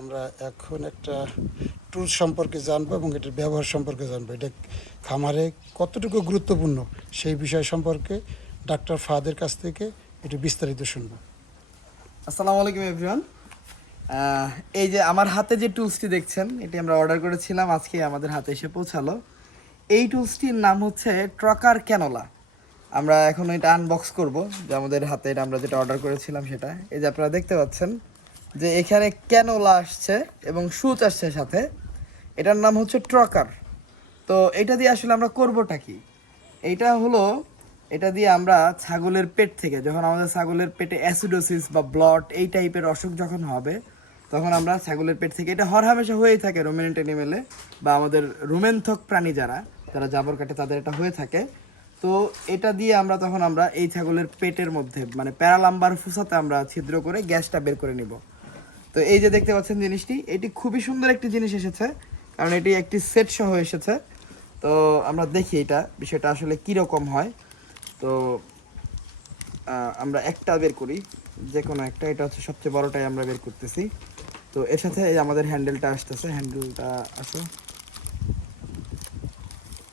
আমরা এখন একটা টুলস সম্পর্কে জানব এবং এটার ব্যবহার সম্পর্কে জানব। এটা খামারে কতটুকু গুরুত্বপূর্ণ সেই বিষয় সম্পর্কে ডাক্তার ফাহাদের কাছ থেকে একটু বিস্তারিত শুনব। আসসালামু আলাইকুম এভরিওয়ান এই যে আমার হাতে যে টুলসটি দেখছেন, এটি আমরা অর্ডার করেছিলাম, আজকে আমাদের হাতে এসে পৌঁছালো। এই টুলসটির নাম হচ্ছে ট্রকার ক্যানোলা আমরা এখন এটা আনবক্স করব, যে আমাদের হাতে এটা আমরা যেটা অর্ডার করেছিলাম সেটা। এই যে আপনারা দেখতে পাচ্ছেন যে এখানে ক্যানোলা আসছে এবং সুচ আসছে সাথে, এটার নাম হচ্ছে ট্রকার। তো এটা দিয়ে আসলে আমরা করবোটা কি? এইটা হলো, এটা দিয়ে আমরা ছাগলের পেট থেকে, যখন আমাদের ছাগলের পেটে অ্যাসিডোসিস বা ব্লড এই টাইপের অসুখ যখন হবে, তখন আমরা ছাগলের পেট থেকে, এটা হর হামেশা হয়েই থাকে রোমেনেন্ট এনিমেলে বা আমাদের রোমেন্থক প্রাণী যারা যারা জাবর কাটে তাদের এটা হয়ে থাকে। তো এটা দিয়ে আমরা তখন আমরা এই ছাগলের পেটের মধ্যে মানে প্যারালাম্বার ফুসাতে আমরা ছিদ্র করে গ্যাসটা বের করে নিব। তো এই যে দেখতে পাচ্ছেন জিনিসটি, এটি খুবই সুন্দর একটি জিনিস এসেছে, কারণ এটি একটি সেট সহ এসেছে। তো আমরা দেখি এটা, বিষয়টা আসলে কি রকম হয়। তো আমরা একটা বের করি যে কোনো একটা, এটা হচ্ছে সবচেয়ে বড়টাই আমরা বের করতেছি। তো এর সাথে এই আমাদের হ্যান্ডেলটা আসতেছে, হ্যান্ডেলটা আসো।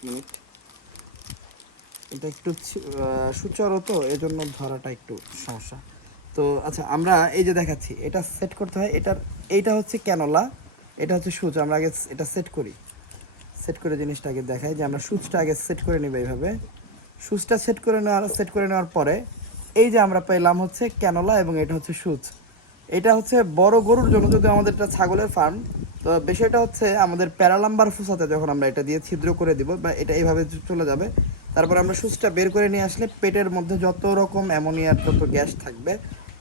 মিনিট। এটা একটু সুচারো তো, এজন্য ধরাটা একটু সমস্যা। তো আচ্ছা আমরা এই যে দেখাচ্ছি, এটা সেট করতে হয়, এটার, এইটা হচ্ছে ক্যানোলা এটা হচ্ছে সুচ, আমরা আগে এটা সেট করি। সেট করে জিনিসটা আগে দেখাই যে আমরা সুচটা আগে সেট করে নিব এইভাবে। সুচটা সেট করে নেওয়ার সেট করে নেওয়ার পরে এই যে আমরা পেলাম হচ্ছে ক্যানোলা এবং এটা হচ্ছে সুচ। এটা হচ্ছে বড় গরুর জন্য যদি আমাদের এটা ছাগলের ফার্ম তো বিষয়টা হচ্ছে আমাদের প্যারালাম্বার ফুসাতে যখন আমরা এটা দিয়ে ছিদ্র করে দিব বা এটা এইভাবে চলে যাবে, তারপর আমরা সুচটা বের করে নিয়ে আসলে পেটের মধ্যে যত রকম অ্যামোনিয়ার, যত গ্যাস থাকবে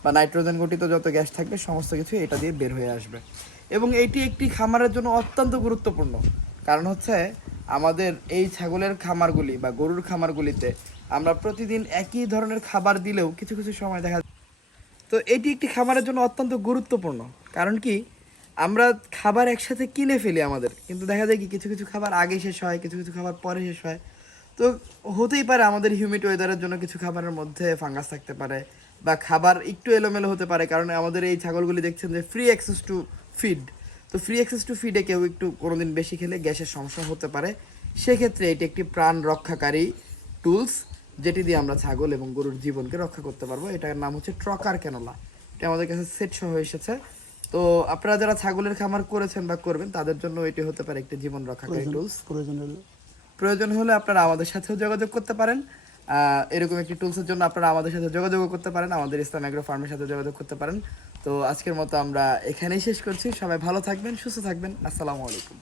বা নাইট্রোজেন গঠিত যত গ্যাস থাকবে, সমস্ত কিছু এটা দিয়ে বের হয়ে আসবে। এবং এটি একটি খামারের জন্য অত্যন্ত গুরুত্বপূর্ণ। কারণ হচ্ছে, আমাদের এই ছাগলের খামারগুলি বা গরুর খামারগুলিতে আমরা প্রতিদিন একই ধরনের খাবার দিলেও কিছু কিছু সময় দেখা তো এটি একটি খাবারের জন্য অত্যন্ত গুরুত্বপূর্ণ। কারণ কি, আমরা খাবার একসাথে কিনে ফেলি আমাদের। কিন্তু দেখা যায় কি, কিছু কিছু খাবার আগে শেষ হয়, কিছু কিছু খাবার পরে শেষ হয়। তো হতেই পারে আমাদের হিউমিড ওয়েদারের জন্য কিছু খাবারের মধ্যে ফাঙ্গাস থাকতে পারে বা খাবার একটু এলোমেলো হতে পারে কারণ আমাদের এই ছাগলগুলি দেখছেন যে ফ্রি অ্যাক্সেস টু ফিড তো ফ্রি অ্যাক্সেস টু ফিডে কেউ একটু কোনোদিন বেশি খেলে গ্যাসের সমস্যা হতে পারে। সেক্ষেত্রে এটি একটি প্রাণ রক্ষাকারী টুলস যেটি দিয়ে আমরা ছাগল এবং গরুর জীবনকে রক্ষা করতে পারব। এটার নাম হচ্ছে ট্রকার ক্যানোলা। এটা আমাদের কাছে সেট সহ এসেছে। তো আপনারা যারা ছাগলের খামার করেছেন বা করবেন তাদের জন্য এটি হতে পারে একটি জীবন রক্ষাকারী টুলস প্রয়োজন হলে প্রয়োজন হলে আপনারা আমাদের সাথেও যোগাযোগ করতে পারেন। এরকম একটি টুলসের জন্য আপনারা আমাদের সাথে যোগাযোগ করতে পারেন, আমাদের ইসলাম অ্যাগ্রো ফার্মের সাথে যোগাযোগ করতে পারেন। তো আজকের মতো আমরা এখানেই শেষ করছি। সবাই ভালো থাকবেন, সুস্থ থাকবেন। আসসালামু আলাইকুম।